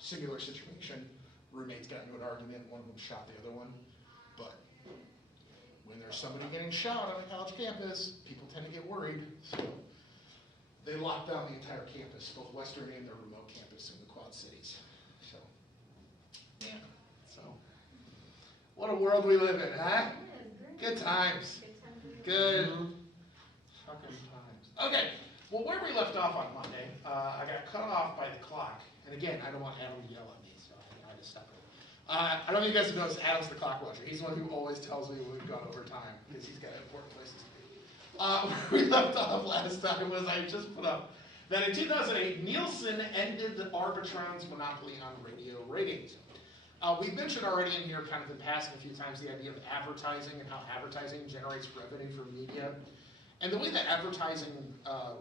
singular situation. Roommates got into an argument, one of them shot the other one. But when there's somebody getting shot on a college campus, people tend to get worried. So they locked down the entire campus, both Western and their remote campus in the Quad Cities. So, yeah. So, what a world we live in, huh? Good times. Good fucking times. Okay. Well, where we left off on Monday, I got cut off by the clock. And again, I don't want Adam to yell at me, so I just stop it. I don't know if you guys have noticed, Adam's the clock watcher. He's the one who always tells me when we've gone over time, because he's got important places to be. Where we left off last time was I just put up that in 2008, Nielsen ended the Arbitron's monopoly on radio ratings. We've mentioned already in here, kind of in passing a few times, the idea of advertising and how advertising generates revenue for media. And the way that advertising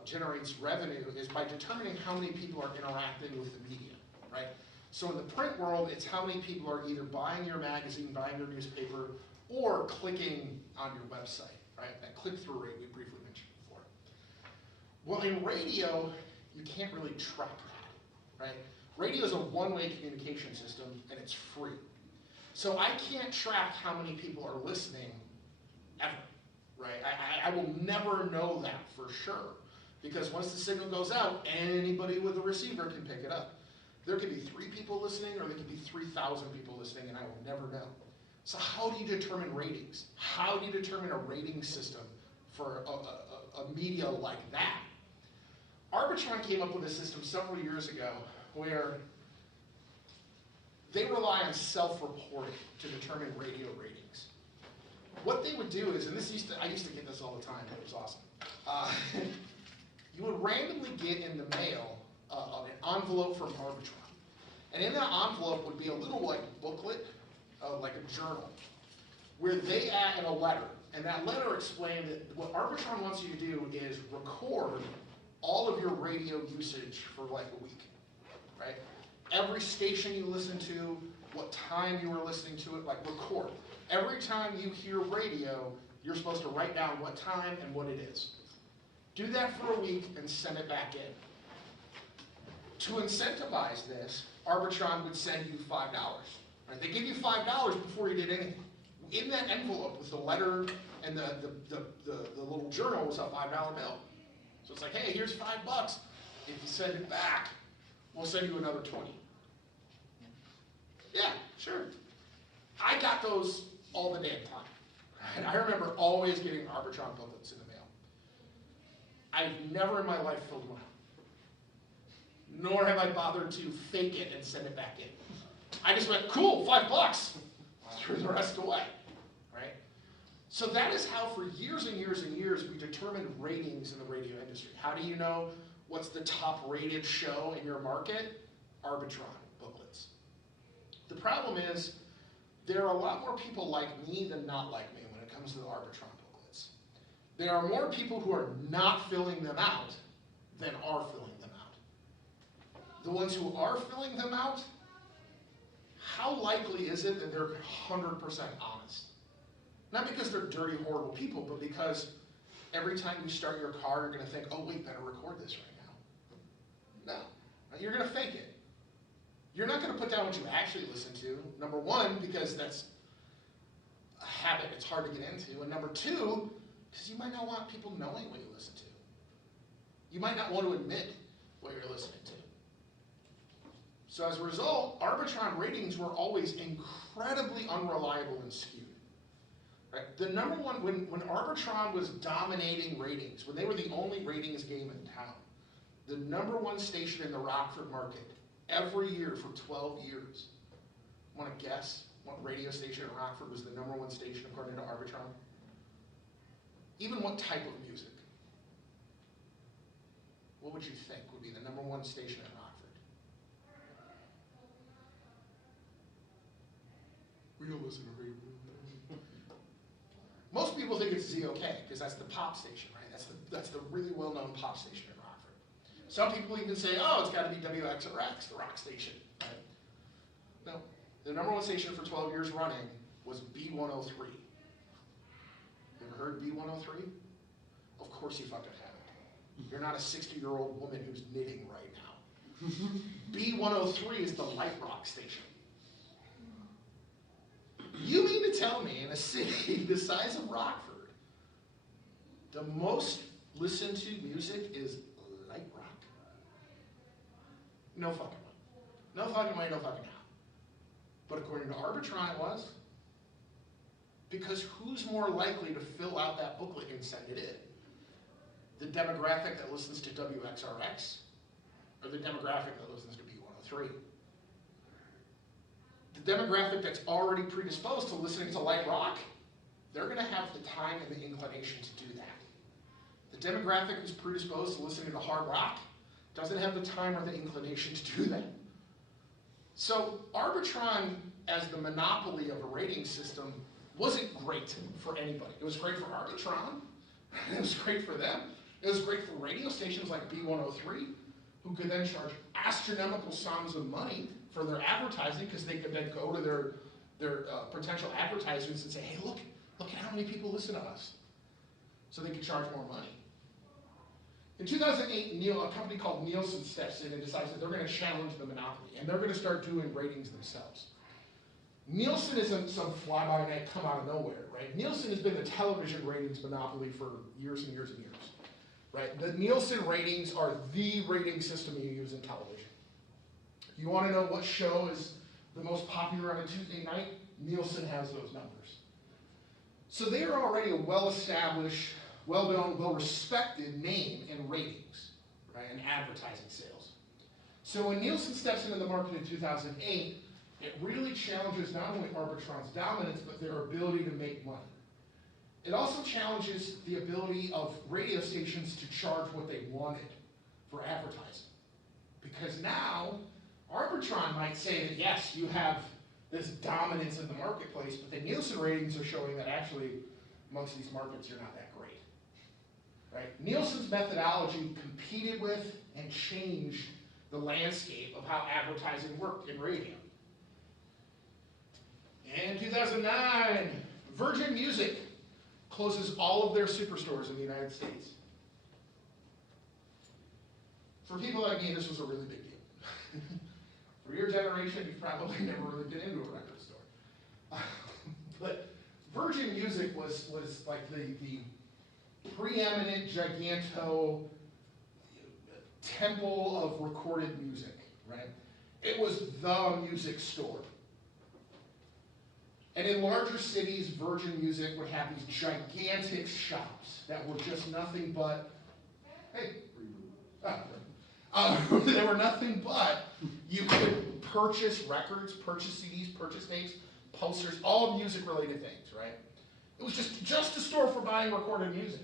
generates revenue is by determining how many people are interacting with the media, right? So in the print world, it's how many people are either buying your magazine, buying your newspaper, or clicking on your website, right? That click-through rate we briefly mentioned before. Well, in radio, you can't really track that, right? Radio is a one-way communication system, and it's free. So I can't track how many people are listening ever. Right? I will never know that for sure, because once the signal goes out, anybody with a receiver can pick it up. There could be 3 people listening, or there could be 3,000 people listening, and I will never know. So how do you determine ratings? How do you determine a rating system for a media like that? Arbitron came up with a system several years ago where they rely on self-reporting to determine radio ratings. What they would do is, and I used to get this all the time, it was awesome. You would randomly get in the mail an envelope from Arbitron. And in that envelope would be a little booklet, like a journal, where they add in a letter. And that letter explained that what Arbitron wants you to do is record all of your radio usage for like a week, right? Every station you listen to, what time you were listening to it, record. Every time you hear radio, you're supposed to write down what time and what it is. Do that for a week and send it back in. To incentivize this, Arbitron would send you $5. Right? They give you $5 before you did anything. In that envelope with the letter and the little journal was a $5 bill. So it's like, hey, here's $5. If you send it back, we'll send you another 20. Yeah, sure. I got those all the damn time. And I remember always getting Arbitron booklets in the mail. I've never in my life filled one out. Nor have I bothered to fake it and send it back in. I just went, cool, $5. Threw the rest away, right? So that is how for years and years and years we determined ratings in the radio industry. How do you know what's the top rated show in your market? Arbitron booklets. The problem is, there are a lot more people like me than not like me when it comes to the Arbitron booklets. There are more people who are not filling them out than are filling them out. The ones who are filling them out, how likely is it that they're 100% honest? Not because they're dirty, horrible people, but because every time you start your car, you're going to think, oh, wait, better record this right now. No. You're going to fake it. You're not going to put down what you actually listen to, number one, because that's a habit it's hard to get into, and number two, because you might not want people knowing what you listen to. You might not want to admit what you're listening to. So as a result, Arbitron ratings were always incredibly unreliable and skewed. Right? The number one, when Arbitron was dominating ratings, when they were the only ratings game in town, the number one station in the Rockford market, every year for 12 years. Want to guess what radio station in Rockford was the number one station according to Arbitron? Even what type of music? What would you think would be the number one station in Rockford? We don't listen to radio. Most people think it's ZOK because that's the pop station, right? That's the really well-known pop station in Rockford. Some people even say, oh, it's got to be WXRX, the rock station. Right? No, the number one station for 12 years running was B103. You ever heard B103? Of course you fucking haven't. You're not a 60-year-old woman who's knitting right now. B103 is the light rock station. You mean to tell me in a city the size of Rockford, the most listened to music is light rock? No fucking way. No fucking way, no fucking how. But according to Arbitron, it was. Because who's more likely to fill out that booklet and send it in? The demographic that listens to WXRX or the demographic that listens to B103? The demographic that's already predisposed to listening to light rock, they're going to have the time and the inclination to do that. The demographic who's predisposed to listening to hard rock doesn't have the time or the inclination to do that. So Arbitron, as the monopoly of a rating system, wasn't great for anybody. It was great for Arbitron. It was great for them. It was great for radio stations like B103, who could then charge astronomical sums of money for their advertising, because they could then go to their potential advertisers and say, hey, look at how many people listen to us. So they could charge more money. In 2008, a company called Nielsen steps in and decides that they're going to challenge the monopoly, and they're going to start doing ratings themselves. Nielsen isn't some fly-by-night come out of nowhere, right? Nielsen has been the television ratings monopoly for years and years and years, right? The Nielsen ratings are the rating system you use in television. If you want to know what show is the most popular on a Tuesday night, Nielsen has those numbers. So they are already a well-established, well-known, well-respected name in ratings, right, and advertising sales. So when Nielsen steps into the market in 2008, it really challenges not only Arbitron's dominance, but their ability to make money. It also challenges the ability of radio stations to charge what they wanted for advertising. Because now, Arbitron might say that yes, you have this dominance in the marketplace, but the Nielsen ratings are showing that actually, amongst these markets, you're not that great. Right? Nielsen's methodology competed with and changed the landscape of how advertising worked in radio. In 2009, Virgin Music closes all of their superstores in the United States. For people like me, this was a really big deal. For your generation, you've probably never really been into a record store. But Virgin Music was like the preeminent, giganto temple of recorded music, right? It was the music store. And in larger cities, Virgin Music would have these gigantic shops that were just nothing but, hey, they were nothing but, you could purchase records, purchase CDs, purchase tapes, posters, all music-related things, right? It was just a store for buying recorded music.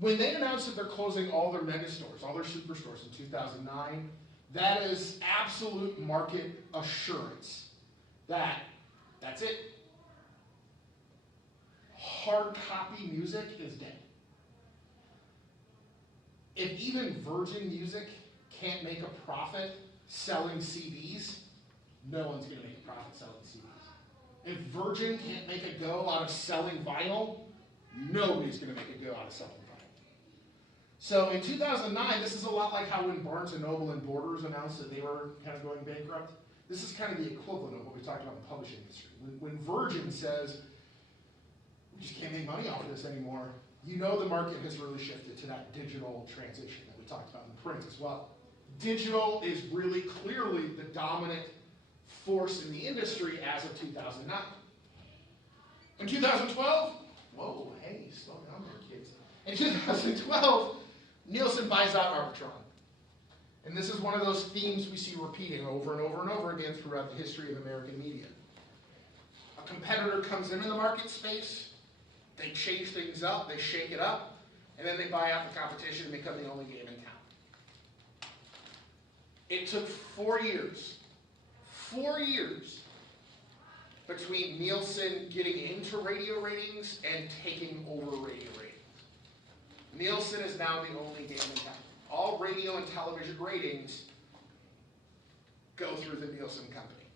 When they announced that they're closing all their mega stores, all their superstores in 2009, that is absolute market assurance that that's it. Hard copy music is dead. If even Virgin Music can't make a profit selling CDs, no one's going to make a profit selling CDs. If Virgin can't make a go out of selling vinyl, nobody's going to make a go out of selling vinyl. So in 2009, this is a lot like how when Barnes & Noble and Borders announced that they were kind of going bankrupt. This is kind of the equivalent of what we talked about in the publishing industry. When Virgin says, we just can't make money off of this anymore, you know the market has really shifted to that digital transition that we talked about in print as well. Digital is really clearly the dominant force in the industry as of 2009. In 2012, whoa, hey, slow down there, kids. In 2012, Nielsen buys out Arbitron. And this is one of those themes we see repeating over and over and over again throughout the history of American media. A competitor comes into the market space, they change things up, they shake it up, and then they buy out the competition and become the only game in town. It took 4 years between Nielsen getting into radio ratings and taking over radio ratings. Nielsen is now the only game in town. All radio and television ratings go through the Nielsen company.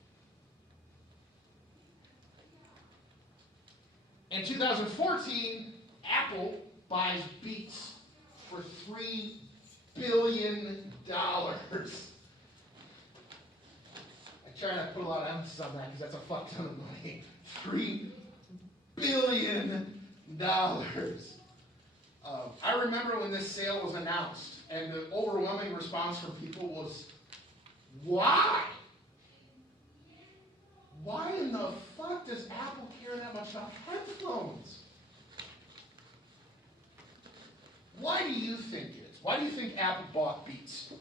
In 2014, Apple buys Beats for $3 billion. I try not to put a lot of emphasis on that because that's a fuck ton of money. $3 billion. I remember when this sale was announced, and the overwhelming response from people was, why? Why in the fuck does Apple care that much about headphones? Why do you think it is? Why do you think Apple bought Beats?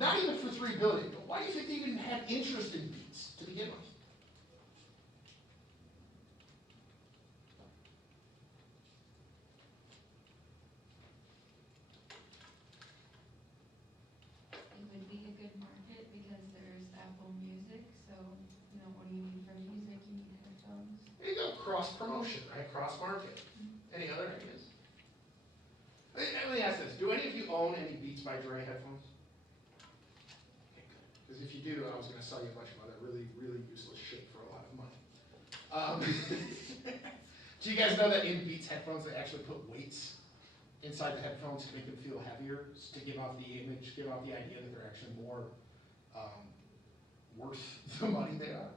Not even for $3 billion, but why do you think they even had interest in Beats to begin with? It would be a good market because there's Apple Music, so, what do you need for music? You need headphones. There you go, cross-promotion, right? Cross-market. Any other ideas? Let me ask this. Do any of you own any Beats by Dre headphones? Okay, good. Because if you do, I was going to sell you a bunch of other really, really useless shit for a lot of money. Do you guys know that in Beats headphones, they actually put weights inside the headphones to make them feel heavier, to give off the image, give off the idea that they're actually more worth the money they are?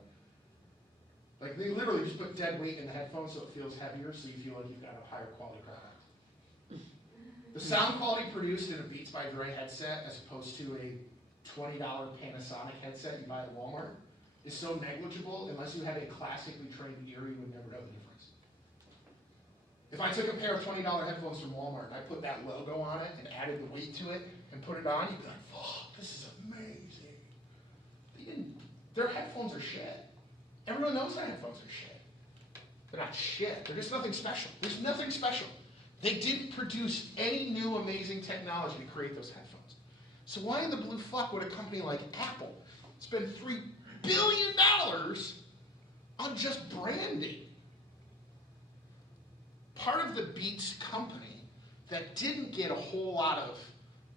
Like, they literally just put dead weight in the headphones so it feels heavier, so you feel like you've got a higher quality product. The sound quality produced in a Beats by Dre headset, as opposed to a $20 Panasonic headset you buy at Walmart, is so negligible, unless you have a classically trained ear, you would never know the difference. If I took a pair of $20 headphones from Walmart and I put that logo on it and added the weight to it and put it on, you'd be like, oh, this is amazing. Their headphones are shit. Everyone knows their headphones are shit. They're not shit. They're just nothing special. There's nothing special. They didn't produce any new amazing technology to create those headphones. So why in the blue fuck would a company like Apple spend $3 billion on just branding? Part of the Beats company that didn't get a whole lot of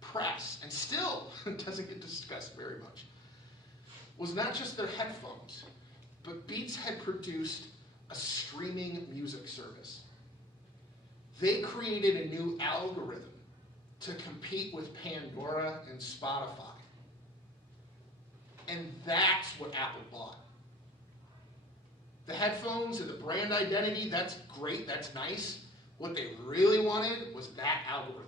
press, and still doesn't get discussed very much, was not just their headphones, but Beats had produced a streaming music service. They created a new algorithm to compete with Pandora and Spotify. And that's what Apple bought. The headphones and the brand identity, that's great, that's nice. What they really wanted was that algorithm.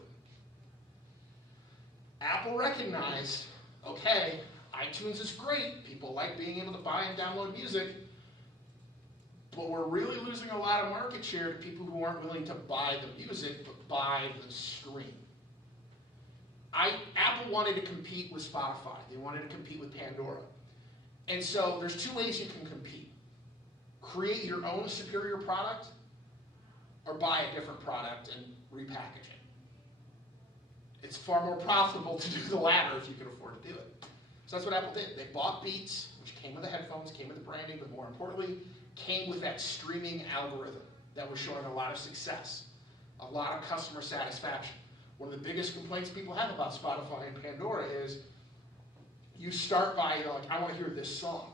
Apple recognized, okay, iTunes is great, people like being able to buy and download music, but we're really losing a lot of market share to people who aren't willing to buy the music, but buy the stream. Apple wanted to compete with Spotify. They wanted to compete with Pandora. And so there's two ways you can compete. Create your own superior product, or buy a different product and repackage it. It's far more profitable to do the latter if you can afford to do it. So that's what Apple did. They bought Beats, which came with the headphones, came with the branding, but more importantly, came with that streaming algorithm that was showing a lot of success, a lot of customer satisfaction. One of the biggest complaints people have about Spotify and Pandora is you start by, like, I want to hear this song.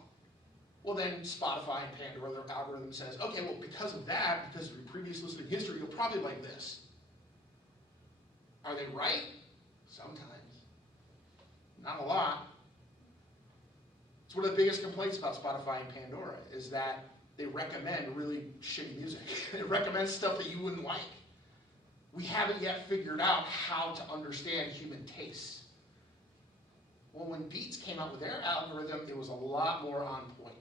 Well, then Spotify and Pandora, their algorithm says, okay, well, because of that, because of your previous listening history, you'll probably like this. Are they right? Sometimes. Not a lot. It's one of the biggest complaints about Spotify and Pandora is that they recommend really shitty music. They recommend stuff that you wouldn't like. We haven't yet figured out how to understand human tastes. Well, when Beats came out with their algorithm, it was a lot more on point.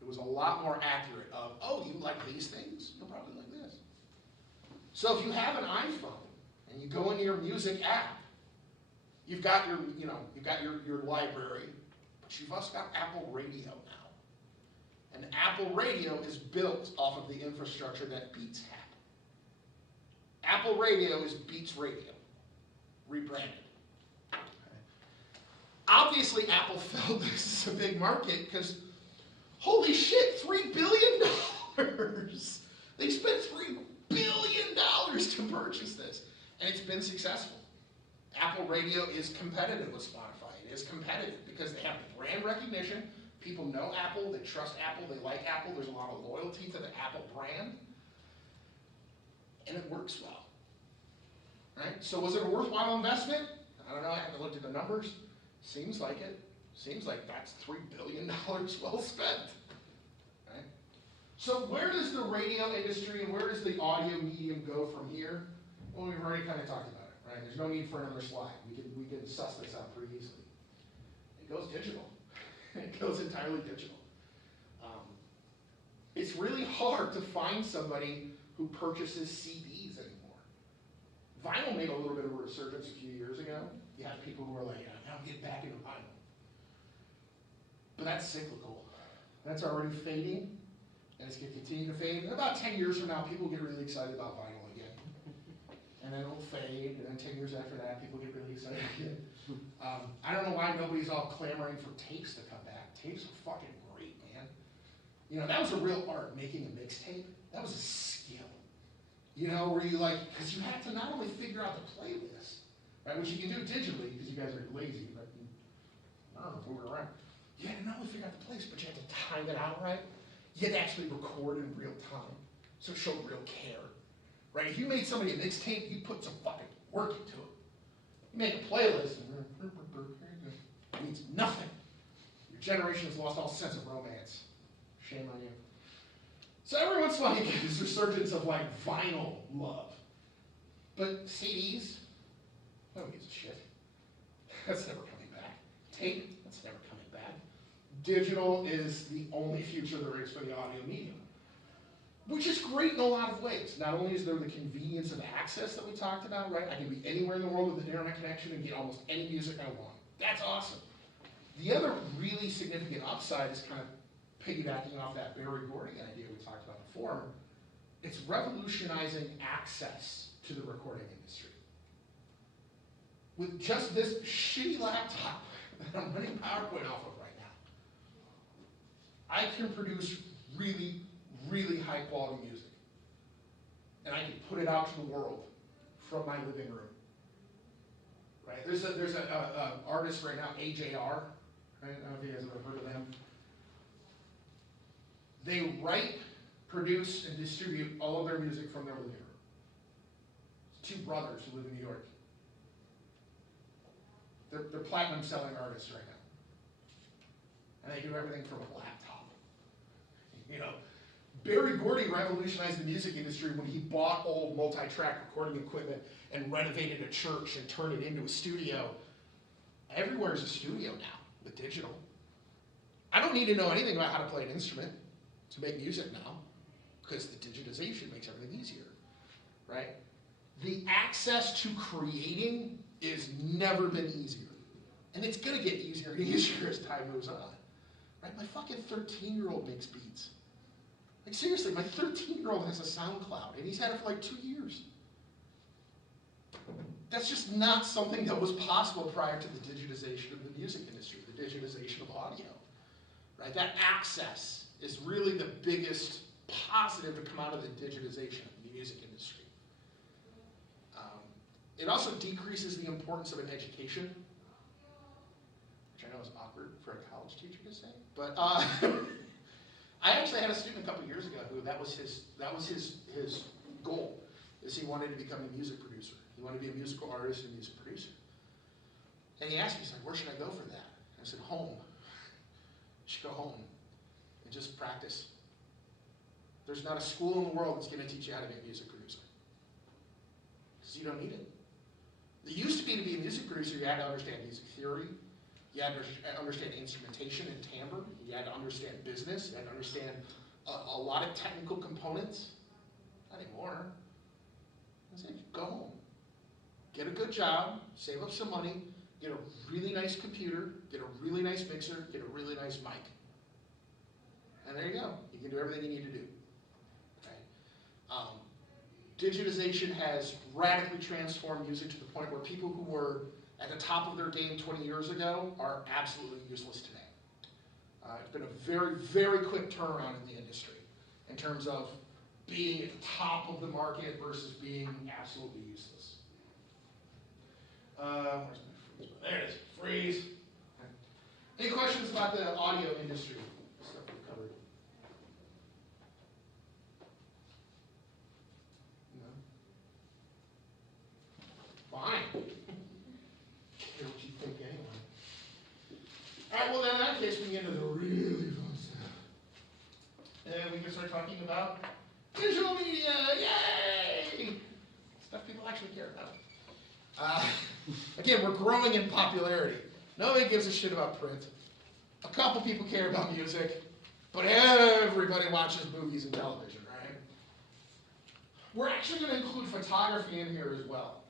It was a lot more accurate of, oh, you like these things? You'll probably like this. So if you have an iPhone and you go into your music app, you've got your, your library, but you've also got Apple Radio now. And Apple Radio is built off of the infrastructure that Beats had. Apple Radio is Beats Radio, rebranded. Okay. Obviously, Apple felt this is a big market because, holy shit, $3 billion! They spent $3 billion to purchase this, and it's been successful. Apple Radio is competitive with Spotify. It is competitive because they have the brand recognition. People know Apple, they trust Apple, they like Apple. There's a lot of loyalty to the Apple brand. And it works well. Right? So was it a worthwhile investment? I don't know, I haven't looked at the numbers. Seems like it. Seems like that's $3 billion well spent. Right? So where does the radio industry and where does the audio medium go from here? Well, we've already kind of talked about it, right? There's no need for another slide. We can suss this out pretty easily. It goes digital. It goes entirely digital. It's really hard to find somebody who purchases CDs anymore. Vinyl made a little bit of a resurgence a few years ago. You had people who were like, yeah, now get back into vinyl. But that's cyclical. That's already fading, and it's going to continue to fade. And about 10 years from now, people get really excited about vinyl again. And then it'll fade, and then 10 years after that, people get really excited again. I don't know why nobody's all clamoring for tapes to come back. Tapes are fucking great, man. You know, that was a real art, making a mixtape. That was a skill. You know, where you like, because you had to not only figure out the playlist, right, which you can do digitally, because you guys are lazy, but I don't know, moving around. You had to not only figure out the playlist, but you had to time it out right. You had to actually record in real time, so it showed real care. Right? If you made somebody a mixtape, you put some fucking work into it. You make a playlist, and it means nothing. Your generation has lost all sense of romance. Shame on you. So every once in a while you get this resurgence of like vinyl love. But CDs, no one gives a shit. That's never coming back. Tape, that's never coming back. Digital is the only future there is for the audio medium. Which is great in a lot of ways. Not only is there the convenience of access that we talked about, right? I can be anywhere in the world with an internet connection and get almost any music I want. That's awesome. The other really significant upside is kind of piggybacking off that Barry Gordy idea we talked about before. It's revolutionizing access to the recording industry. With just this shitty laptop that I'm running PowerPoint off of right now, I can produce really, really high quality music. And I can put it out to the world from my living room. Right? There's an artist right now, AJR. Right? I don't know if you guys have ever heard of them. They write, produce, and distribute all of their music from their living room. It's two brothers who live in New York. They're platinum selling artists right now. And they do everything from a laptop. You know, Barry Gordy revolutionized the music industry when he bought old multi-track recording equipment and renovated a church and turned it into a studio. Everywhere is a studio now with digital. I don't need to know anything about how to play an instrument to make music now, because the digitization makes everything easier, right? The access to creating is never been easier. And it's gonna get easier and easier as time moves on. Right? My fucking 13-year-old makes beats. Like seriously, my 13-year-old has a SoundCloud, and he's had it for like 2 years. That's just not something that was possible prior to the digitization of the music industry, the digitization of audio. Right? That access is really the biggest positive to come out of the digitization of the music industry. It also decreases the importance of an education, which I know is awkward for a college teacher to say, but I actually had a student a couple years ago who that was his goal, is he wanted to become a music producer. He wanted to be a musical artist and music producer. And he asked me, he's like, where should I go for that? I said, home. You should go home and just practice. There's not a school in the world that's going to teach you how to be a music producer. Because you don't need it. It used to be a music producer, you had to understand music theory, you had to understand instrumentation and timbre, you had to understand business, you had to understand a lot of technical components. Not anymore. I said, go home. Get a good job, save up some money, get a really nice computer, get a really nice mixer, get a really nice mic. And there you go. You can do everything you need to do. Okay? Digitization has radically transformed music to the point where people who were at the top of their game 20 years ago are absolutely useless today. It's been a very, very quick turnaround in the industry in terms of being at the top of the market versus being absolutely useless. Where's my freeze? There it is. Freeze. Okay. Any questions about the audio industry? Stuff we've covered. No? Fine. gets me into the really fun stuff. And we can start talking about visual media, yay! Stuff people actually care about. Again, we're growing in popularity. Nobody gives a shit about print. A couple people care about music, but everybody watches movies and television, right? We're actually going to include photography in here as well.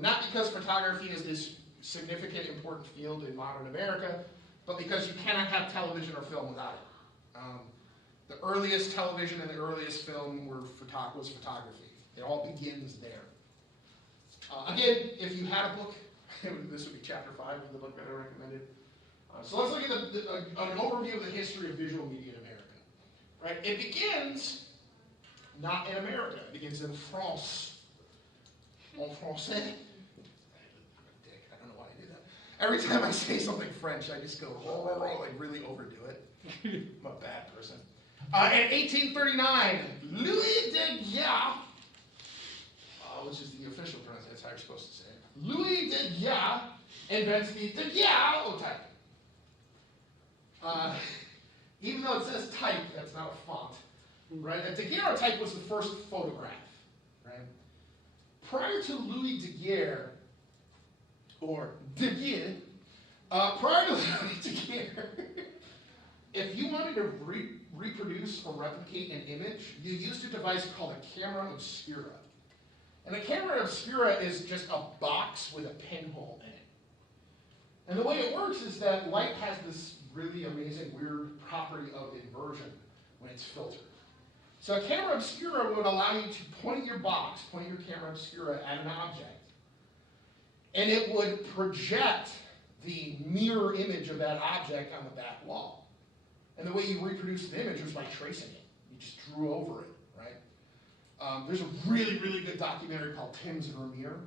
Not because photography is this significant, important field in modern America, but because you cannot have television or film without it. The earliest television and the earliest film was photography. It all begins there. Again, if you had a book, this would be chapter 5 of the book that I recommended. So let's look at an overview of the history of visual media in America. Right? It begins not in America. It begins in France. En français. I'm a dick. I don't know why I do that. Every time I say something French, I just go, like really overdo it. I'm a bad person. In 1839, Louis de Geer, which is the official pronunciation, that's how you're supposed to say it. Louis de Geer invents the daguerreotype. Even though it says type, that's not a font. Right? A daguerreotype was the first photograph. Right? Prior to Louis de Geer, or de Geer, prior to Louis de Geer, if you wanted to reproduce or replicate an image, you used a device called a camera obscura. And a camera obscura is just a box with a pinhole in it. And the way it works is that light has this really amazing, weird property of inversion when it's filtered. So a camera obscura would allow you to point your camera obscura at an object, and it would project the mirror image of that object on the back wall. And the way you reproduce the image was by tracing it. You just drew over it, right? There's a really, really good documentary called Tim's Vermeer,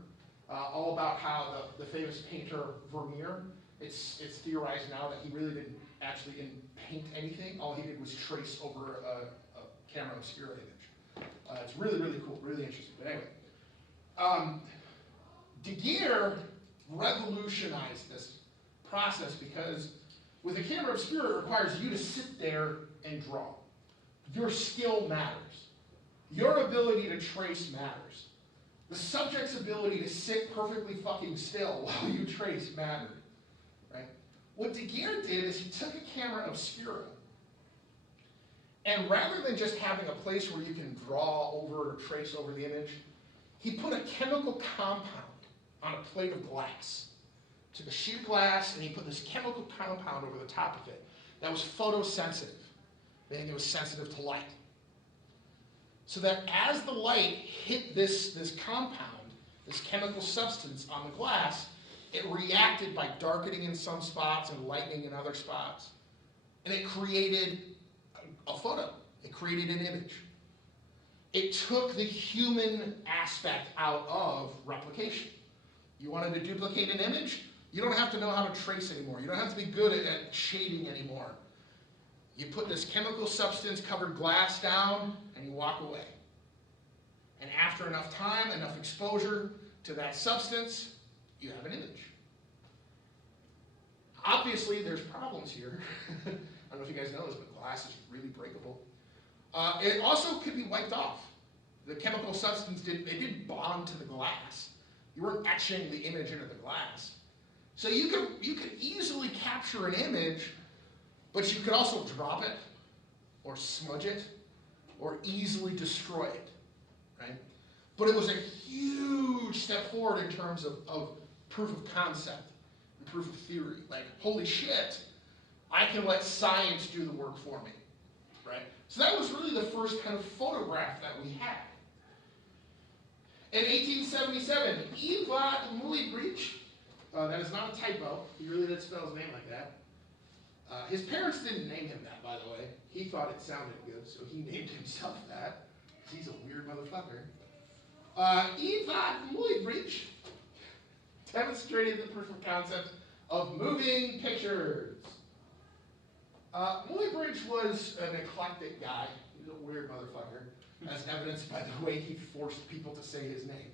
all about how the famous painter Vermeer, it's theorized now that he really didn't actually paint anything. All he did was trace over a camera obscura image. It's really, really cool, really interesting. But anyway, de Geer revolutionized this process because with a camera obscura, it requires you to sit there and draw. Your skill matters. Your ability to trace matters. The subject's ability to sit perfectly fucking still while you trace mattered. Right? What de Geer did is he took a camera obscura, and rather than just having a place where you can draw over or trace over the image, he put a chemical compound on a plate of glass. Took a sheet of glass and he put this chemical compound over the top of it that was photosensitive, meaning it was sensitive to light. So that as the light hit this compound, this chemical substance on the glass, it reacted by darkening in some spots and lightening in other spots. And it created a photo. It created an image. It took the human aspect out of replication. You wanted to duplicate an image? You don't have to know how to trace anymore. You don't have to be good at shading anymore. You put this chemical substance covered glass down and you walk away. And after enough time, enough exposure to that substance, you have an image. Obviously, there's problems here. I don't know if you guys know this, but glass is really breakable. It also could be wiped off. The chemical substance didn't bond to the glass. You weren't etching the image into the glass. So you could easily capture an image, but you could also drop it, or smudge it, or easily destroy it, right? But it was a huge step forward in terms of proof of concept and proof of theory. Like, holy shit, I can let science do the work for me, right? So that was really the first kind of photograph that we had. In 1877, Yves Muybridge, that is not a typo, he really did spell his name like that. His parents didn't name him that, by the way. He thought it sounded good, so he named himself that. He's a weird motherfucker. Yves Muybridge demonstrated the proof of concept of moving pictures. Muybridge was an eclectic guy. He was a weird motherfucker, as evidenced by the way he forced people to say his name.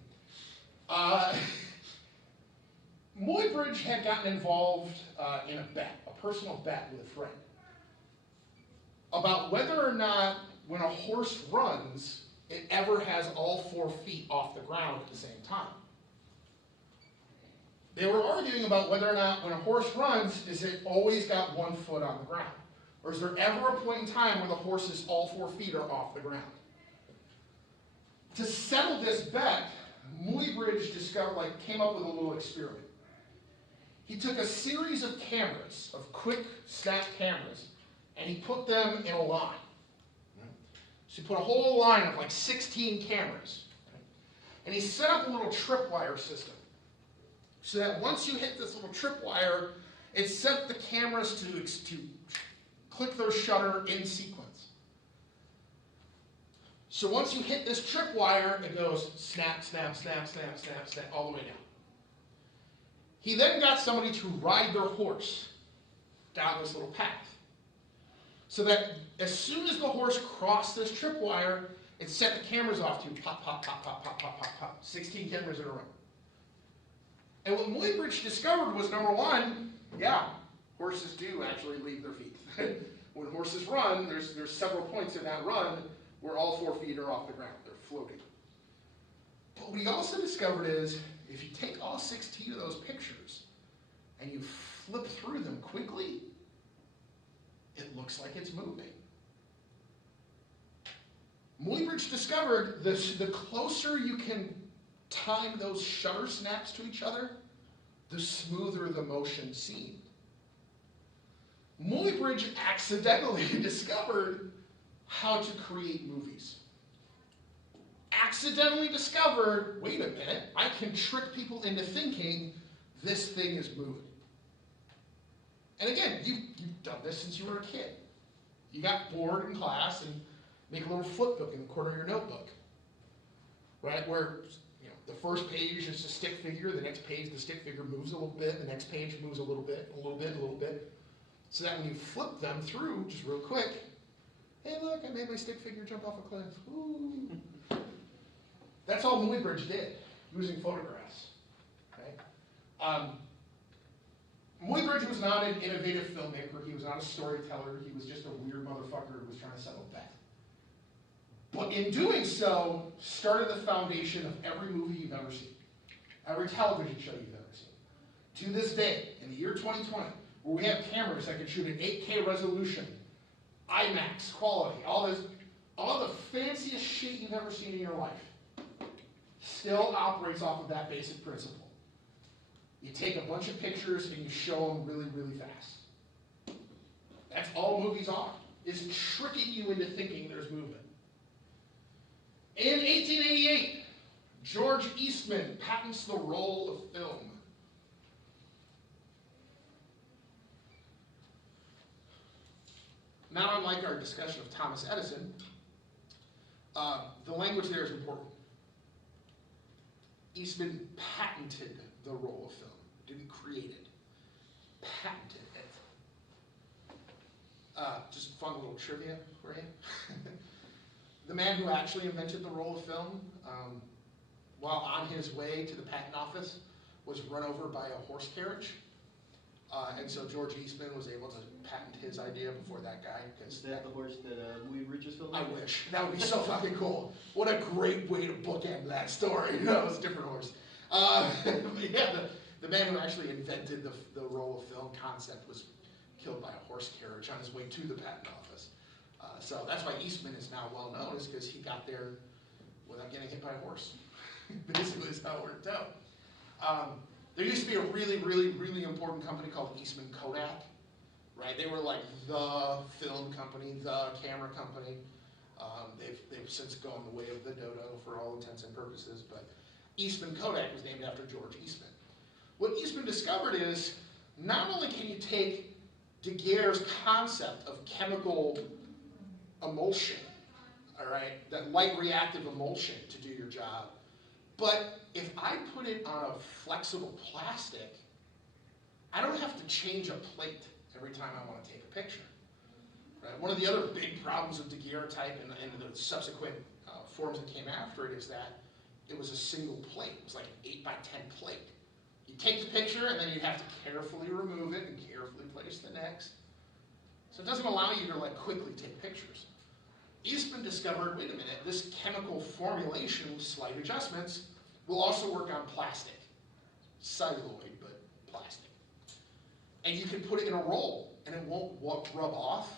Muybridge had gotten involved in a bet, a personal bet with a friend about whether or not when a horse runs, it ever has all 4 feet off the ground at the same time. They were arguing about whether or not when a horse runs, is it always got 1 foot on the ground? Or is there ever a point in time where the horse's all 4 feet are off the ground? To settle this bet, Muybridge came up with a little experiment. He took a series of cameras, of quick snap cameras, and he put them in a line. So he put a whole line of like 16 cameras. And he set up a little tripwire system. So that once you hit this little tripwire, it set the cameras to click their shutter in sequence. So once you hit this tripwire, it goes snap, snap, snap, snap, snap, snap, all the way down. He then got somebody to ride their horse down this little path. So that as soon as the horse crossed this tripwire, it set the cameras off to pop, pop, pop, pop, pop, pop, pop, pop, 16 cameras in a row. And what Muybridge discovered was, number one, yeah, horses do actually leave their feet. When horses run, there's several points in that run where all 4 feet are off the ground. They're floating. But what he also discovered is, if you take all 16 of those pictures and you flip through them quickly, it looks like it's moving. Muybridge discovered the closer you can time those shutter snaps to each other, the smoother the motion seemed. Muybridge accidentally discovered how to create movies. Accidentally discovered, wait a minute, I can trick people into thinking this thing is moving. And again, you've done this since you were a kid. You got bored in class and make a little flip book in the corner of your notebook, right? Where the first page is a stick figure, the next page the stick figure moves a little bit, the next page moves a little bit, a little bit, a little bit. So that when you flip them through, just real quick, hey look, I made my stick figure jump off a cliff. Ooh. That's all Muybridge did, using photographs. Okay? Muybridge was not an innovative filmmaker. He was not a storyteller. He was just a weird motherfucker who was trying to settle a bet. But in doing so, started the foundation of every movie you've ever seen, every television show you've ever seen. To this day, in the year 2020, where we have cameras that can shoot in 8K resolution, IMAX quality, all the fanciest shit you've ever seen in your life, still operates off of that basic principle. You take a bunch of pictures and you show them really, really fast. That's all movies are, is tricking you into thinking there's movement. In 1888, George Eastman patents the roll of film. Not unlike our discussion of Thomas Edison, the language there is important. Eastman patented the roll of film, didn't create it, patented it. Just fun little trivia for him. The man who actually invented the roll of film, while on his way to the patent office, was run over by a horse carriage. And so George Eastman was able to patent his idea before that guy. Is that the horse that Muybridge is filming? I wish. That would be so fucking cool. What a great way to bookend that story. It's a different horse. But yeah, the man who actually invented the roll of film concept was killed by a horse carriage on his way to the patent office. So that's why Eastman is now well known, is because he got there without getting hit by a horse. Basically is how it worked out. There used to be a really, really, really important company called Eastman Kodak, right? They were like the film company, the camera company. They've since gone the way of the dodo for all intents and purposes, but Eastman Kodak was named after George Eastman. What Eastman discovered is, not only can you take Daguerre's concept of chemical emulsion, all right, that light reactive emulsion to do your job, but if I put it on a flexible plastic, I don't have to change a plate every time I want to take a picture. Right? One of the other big problems of daguerreotype and the subsequent forms that came after it is that it was a single plate. It was like an 8x10 plate. You take the picture and then you'd have to carefully remove it and carefully place the next. So it doesn't allow you to like quickly take pictures. Eastman discovered, wait a minute, this chemical formulation with slight adjustments will also work on plastic. Celluloid, but plastic. And you can put it in a roll and it won't rub off,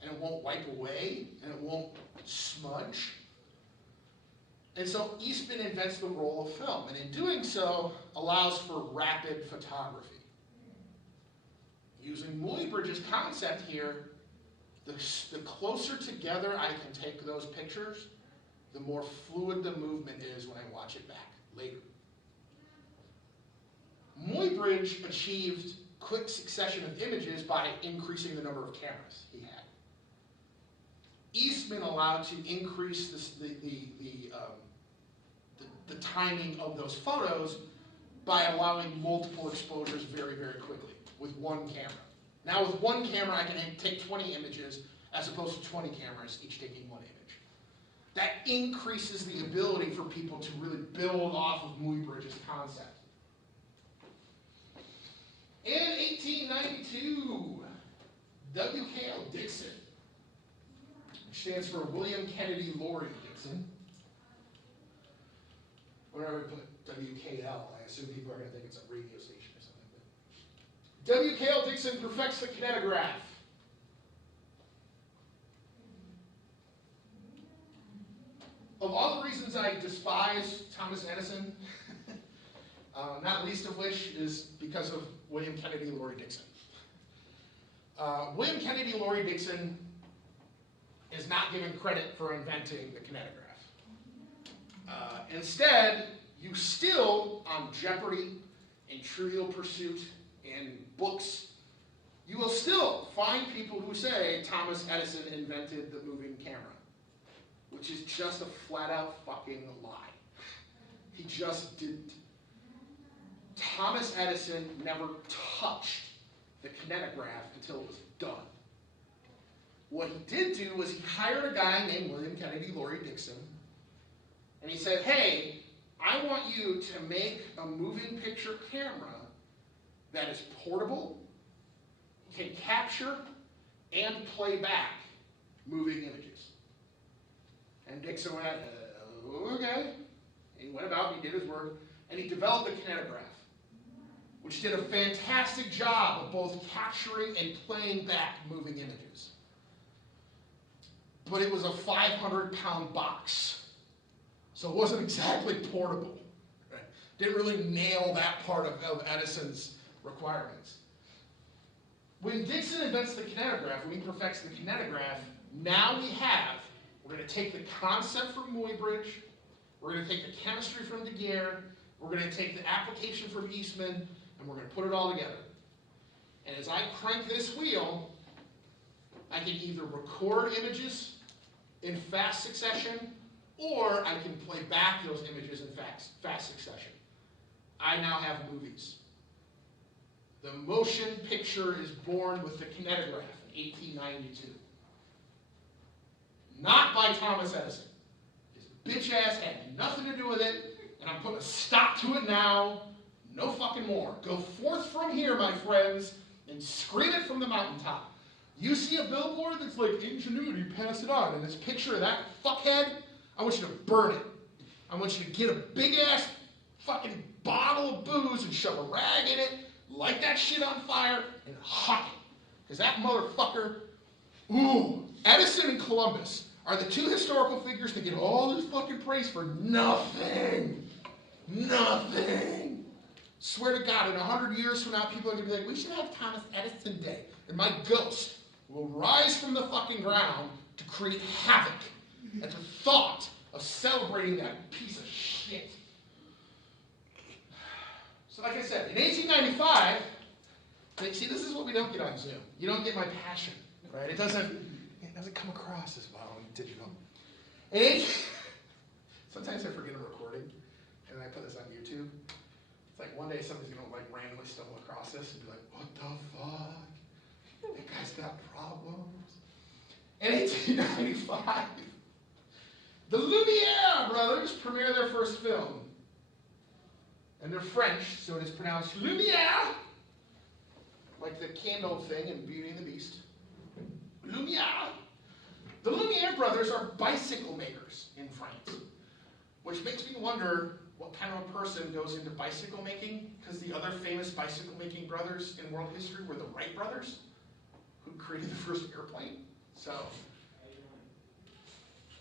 and it won't wipe away, and it won't smudge. And so Eastman invents the roll of film, and in doing so, allows for rapid photography. Using Muybridge's concept here, the closer together I can take those pictures, the more fluid the movement is when I watch it back later. Muybridge achieved quick succession of images by increasing the number of cameras he had. Eastman allowed to increase the timing of those photos by allowing multiple exposures very, very quickly with one camera. Now with one camera, I can take 20 images as opposed to 20 cameras, each taking one image. That increases the ability for people to really build off of Muybridge's concept. In 1892, W.K.L. Dixon, which stands for William Kennedy Laurie Dixon. Whenever I put W.K.L., I assume people are going to think it's a radio station or something. But W.K.L. Dixon perfects the kinetograph. Of all the reasons I despise Thomas Edison, not least of which is because of William Kennedy Laurie Dixon. William Kennedy Laurie Dixon is not given credit for inventing the kinetograph. Instead, you still, on Jeopardy, in Trivial Pursuit, in books, you will still find people who say Thomas Edison invented the moving camera, which is just a flat-out fucking lie. He just didn't. Thomas Edison never touched the kinetograph until it was done. What he did do was he hired a guy named William Kennedy Laurie Dixon, and he said, hey, I want you to make a moving picture camera that is portable, can capture, and play back moving images. And Dixon went, okay. And he went about, and he did his work, and he developed the kinetograph, which did a fantastic job of both capturing and playing back moving images. But it was a 500-pound box, so it wasn't exactly portable. Right? Didn't really nail that part of Edison's requirements. When Dixon invents the kinetograph, when he perfects the kinetograph, now we're going to take the concept from Muybridge, we're going to take the chemistry from Daguerre, we're going to take the application from Eastman, and we're going to put it all together. And as I crank this wheel, I can either record images in fast succession, or I can play back those images in fast succession. I now have movies. The motion picture is born with the kinetograph in 1892. Not by Thomas Edison. His bitch ass had nothing to do with it, and I'm putting a stop to it now. No fucking more. Go forth from here, my friends, and scream it from the mountaintop. You see a billboard that's like, ingenuity, pass it on, and this picture of that fuckhead, I want you to burn it. I want you to get a big-ass fucking bottle of booze and shove a rag in it, light that shit on fire, and huck it. Because that motherfucker, ooh, Edison and Columbus are the two historical figures that get all this fucking praise for nothing. Nothing. Swear to God, in 100 years from now, people are going to be like, we should have Thomas Edison Day. And my ghost will rise from the fucking ground to create havoc at the thought of celebrating that piece of shit. So like I said, in 1895, see, this is what we don't get on Zoom. You don't get my passion, right? It doesn't come across as well in digital. Sometimes I forget I'm recording, and then I put this on YouTube. It's like one day somebody's going to like randomly stumble across this and be like, what the fuck? That guy's got problems. In 1895, the Lumiere brothers premiere their first film. And they're French, so it is pronounced lumière, like the candle thing in Beauty and the Beast. Lumière. The Lumière brothers are bicycle makers in France, which makes me wonder what kind of a person goes into bicycle making, because the other famous bicycle making brothers in world history were the Wright brothers, who created the first airplane. So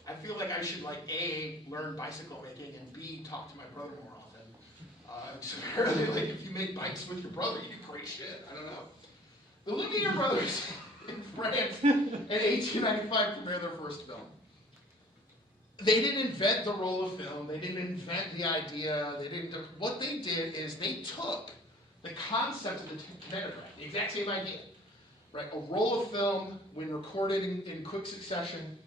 I feel like I should, like, A, learn bicycle making, and B, talk to my brother more often. So apparently, like, if you make bikes with your brother, you do great shit. I don't know. The Lumière brothers in France in 1895 premiered their first film. They didn't invent the roll of film. They didn't invent the idea. What they did is they took the concept of the kinetograph, the exact same idea, right? A roll of film, when recorded in quick succession,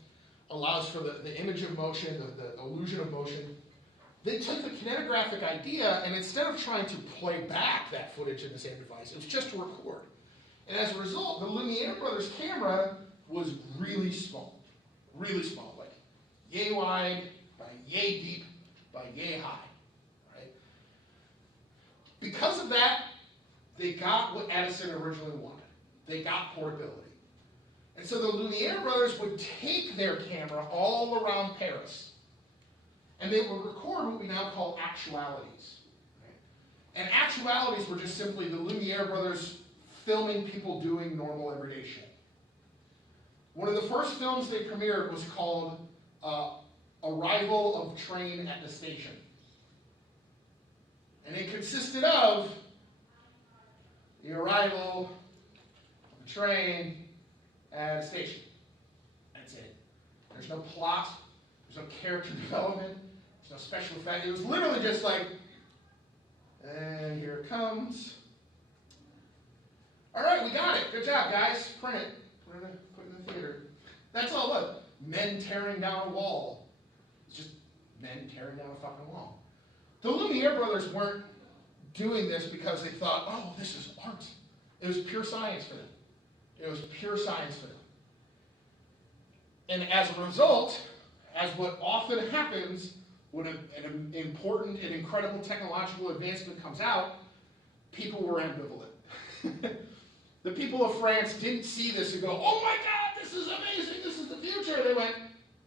allows for the image of motion, the illusion of motion. They took the kinetographic idea, and instead of trying to play back that footage in the same device, it was just to record. And as a result, the Lumière brothers' camera was really small, like yay wide by yay deep by yay high, right? Because of that, they got what Edison originally wanted. They got portability. And so the Lumière brothers would take their camera all around Paris, and they would record what we now call actualities. Right? And actualities were just simply the Lumière brothers filming people doing normal everyday shit. One of the first films they premiered was called Arrival of Train at the Station. And it consisted of the arrival of the train at a station. That's it. There's no plot, there's no character development, there's no special effect. It was literally just like, and here it comes. All right, we got it. Good job, guys. Print it. Put it in the theater. That's all it was. Men tearing down a wall. It's just men tearing down a fucking wall. The Lumière brothers weren't doing this because they thought, oh, this is art. It was pure science for them. It was pure science for them. And as a result, as what often happens when an important and incredible technological advancement comes out, people were ambivalent. The people of France didn't see this and go, oh my God, this is amazing, this is the future. They went,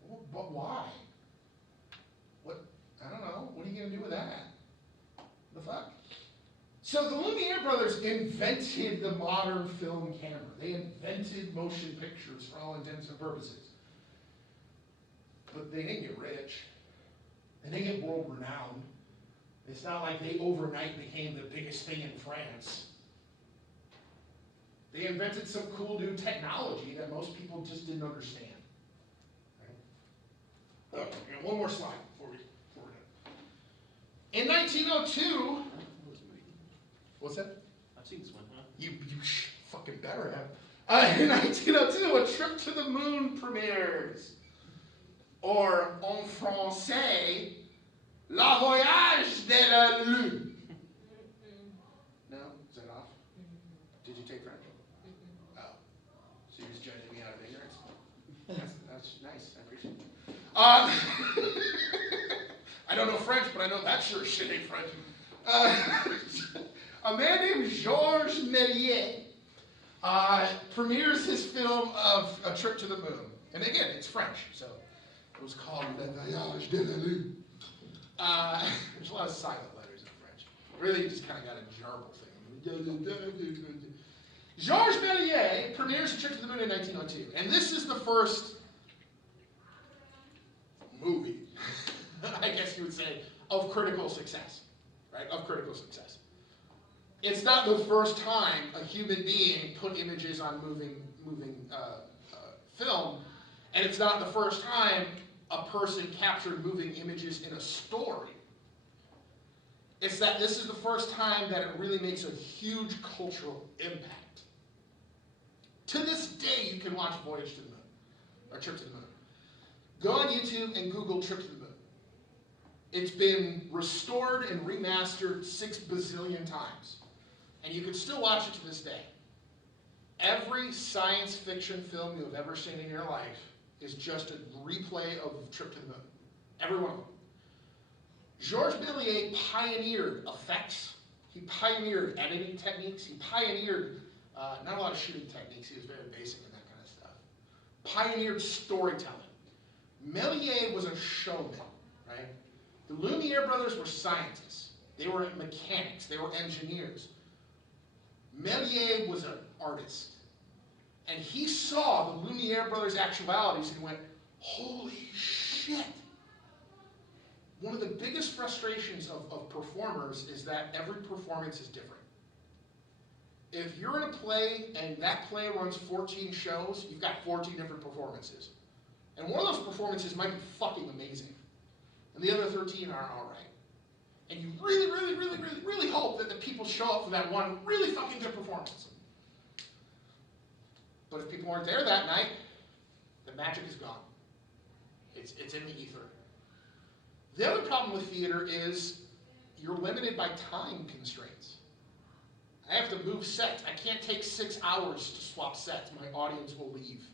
well, but why? What? I don't know. What are you going to do with that? The fuck? So the Lumière brothers invented the modern film camera. They invented motion pictures for all intents and purposes. But they didn't get rich. They didn't get world renowned. It's not like they overnight became the biggest thing in France. They invented some cool new technology that most people just didn't understand. Right? Okay, one more slide before we in 1902, what's that? I've seen this one, huh? You fucking better have. In 1902, A Trip to the Moon premieres. Or, en français, La Voyage de la Lune. No? Is that off? Did you take French? Oh. So you're just judging me out of ignorance? That's nice. I appreciate it. I don't know French, but I know that sure shit ain't French. A man named Georges Méliès premieres his film of A Trip to the Moon. And again, it's French, so it was called Le Voyage de la Lune. There's a lot of silent letters in French. Really, you just kind of got a jarble thing. Georges Méliès premieres A Trip to the Moon in 1902. And this is the first movie, I guess you would say, of critical success. Right? Of critical success. It's not the first time a human being put images on moving film, and it's not the first time a person captured moving images in a story. It's that this is the first time that it really makes a huge cultural impact. To this day, you can watch Voyage to the Moon, or Trip to the Moon. Go on YouTube and Google Trip to the Moon. It's been restored and remastered 6 bazillion times. And you can still watch it to this day. Every science fiction film you've ever seen in your life is just a replay of Trip to the Moon. Every one of them. Georges Méliès pioneered effects. He pioneered editing techniques. He pioneered not a lot of shooting techniques. He was very basic in that kind of stuff. Pioneered storytelling. Méliès was a showman, right? The Lumiere brothers were scientists. They were mechanics. They were engineers. Méliès was an artist. And he saw the Lumiere brothers' actualities and went, holy shit. One of the biggest frustrations of performers is that every performance is different. If you're in a play and that play runs 14 shows, you've got 14 different performances. And one of those performances might be fucking amazing. And the other 13 are all right. And you really, really, really, really, really hope that the people show up for that one really fucking good performance. But if people aren't there that night, the magic is gone. It's in the ether. The other problem with theater is you're limited by time constraints. I have to move sets. I can't take 6 hours to swap sets. My audience will leave.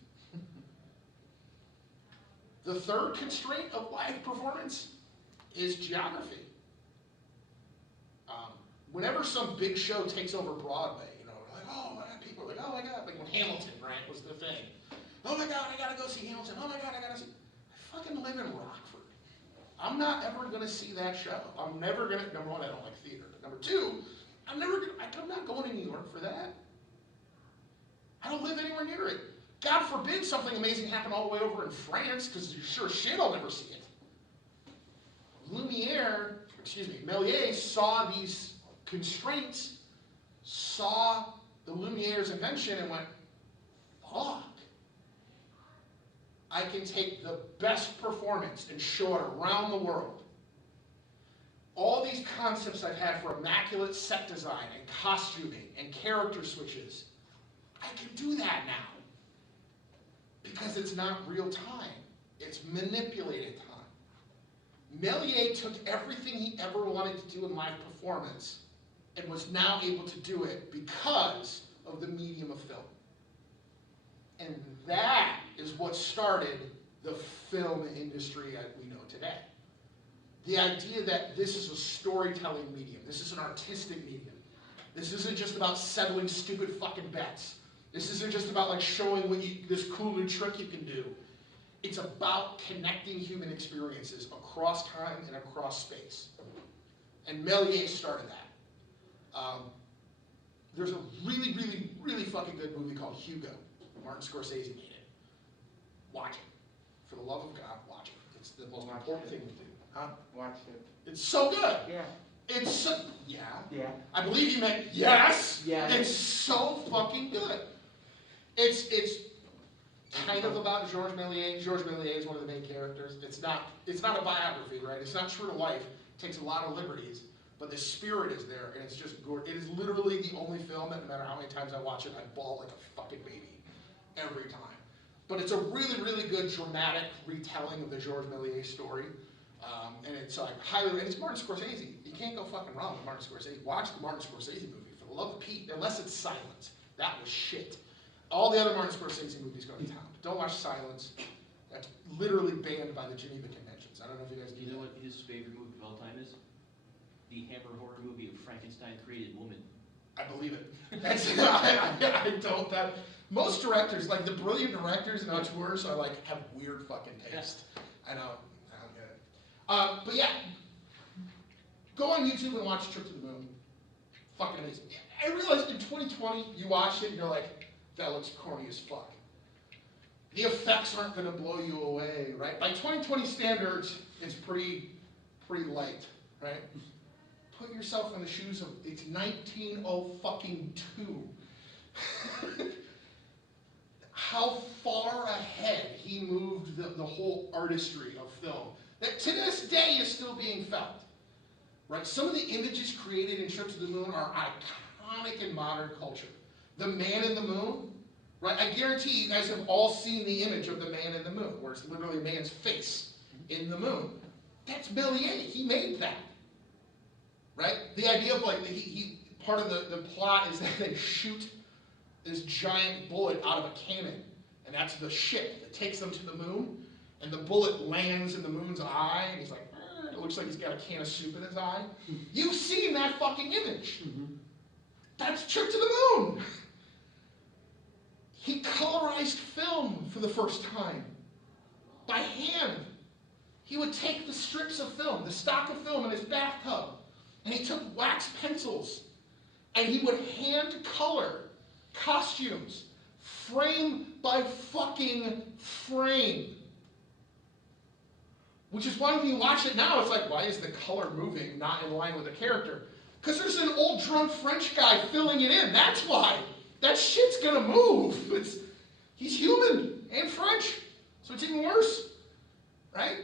The third constraint of live performance is geography. Whenever some big show takes over Broadway, like, oh my God, people are like, oh my God, like when Hamilton, right, was the thing. Oh my God, I gotta go see Hamilton. Oh my God, I gotta see. I fucking live in Rockford. I'm not ever gonna see that show. I'm never gonna, number one, I don't like theater. Number two, I'm not going to New York for that. I don't live anywhere near it. God forbid something amazing happen all the way over in France, because sure shit I'll never see it. Méliès saw these constraints, saw the Lumiere's invention and went, fuck. I can take the best performance and show it around the world. All these concepts I've had for immaculate set design and costuming and character switches, I can do that now. Because it's not real time. It's manipulated time. Méliès took everything he ever wanted to do in live performance and was now able to do it because of the medium of film. And that is what started the film industry as we know today. The idea that this is a storytelling medium. This is an artistic medium. This isn't just about settling stupid fucking bets. This isn't just about like showing this cool new trick you can do. It's about connecting human experiences across time and across space. And Méliès started that. There's a really, really, really fucking good movie called Hugo. Martin Scorsese made it. Watch it. For the love of God, watch it. It's the most important thing to do. Huh? Watch it. It's so good. Yeah. It's so, yeah. Yeah. I believe you meant yes. Yeah. It's so fucking good. It's kind of about Georges Méliès. Georges Méliès is one of the main characters. It's not a biography, right? It's not true to life. It takes a lot of liberties, but the spirit is there, and it's just gorgeous. It is literally the only film that no matter how many times I watch it, I bawl like a fucking baby every time. But it's a really, really good dramatic retelling of the Georges Méliès story. And it's like and it's Martin Scorsese. You can't go fucking wrong with Martin Scorsese. Watch the Martin Scorsese movie, for the love of Pete, unless it's Silence. That was shit. All the other Martin Scorsese movies go to town. Don't watch Silence. That's literally banned by the Geneva Conventions. I don't know if you guys Do you know what his favorite movie of all time is? The Hammer horror movie of Frankenstein created woman. I believe it. That's, I don't. Most directors, like the brilliant directors and auteurs, are like have weird fucking taste. I know. I don't get it. But yeah, go on YouTube and watch Trip to the Moon. Fucking amazing. I realized in 2020, you watch it and you're like, that looks corny as fuck. The effects aren't going to blow you away, right? By 2020 standards, it's pretty light, right? Put yourself in the shoes of, it's 1902. How far ahead he moved the whole artistry of film that to this day is still being felt, right? Some of the images created in Trip to the Moon are iconic in modern culture. The man in the moon, right? I guarantee you guys have all seen the image of the man in the moon, where it's literally a man's face in the moon. That's Méliès. He made that, right? The idea of like, part of the plot is that they shoot this giant bullet out of a cannon, and that's the ship that takes them to the moon, and the bullet lands in the moon's eye, and he's like, It looks like he's got a can of soup in his eye. You've seen that fucking image. That's Trip to the Moon. He colorized film for the first time by hand. He would take the strips of film, the stock of film in his bathtub, and he took wax pencils, and he would hand color costumes, frame by fucking frame. Which is why when you watch it now, it's like, why is the color moving not in line with the character? Because there's an old drunk French guy filling it in. That's why. That shit's gonna move. He's human and French, so it's even worse, right?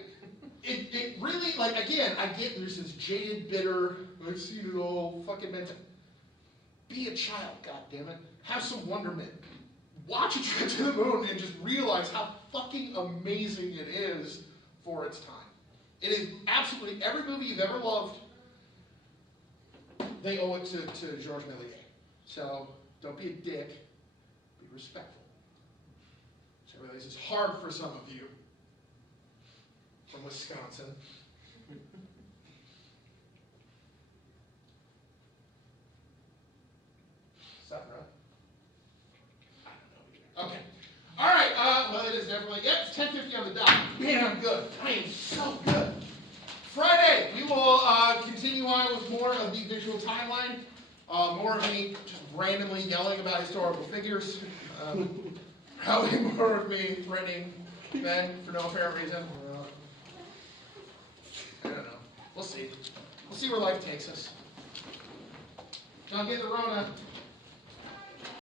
It really, like, again, I get there's this jaded, bitter, I've seen it all, fucking mental. Be a child, goddammit. Have some wonderment. Watch A Trip to the Moon and just realize how fucking amazing it is for its time. It is absolutely every movie you've ever loved, they owe it to Georges Méliès. So don't be a dick, be respectful. So I realize it's hard for some of you from Wisconsin. Is that right? I don't know. Okay. All right. Well, it is definitely. Yep, it's 10:50 on the dot. Man, I'm good. I am so good. Friday, we will continue on with more of the visual timeline. More of me just randomly yelling about historical figures. Probably more of me threatening men for no apparent reason. I don't know. We'll see. We'll see where life takes us. Don't get the Rona.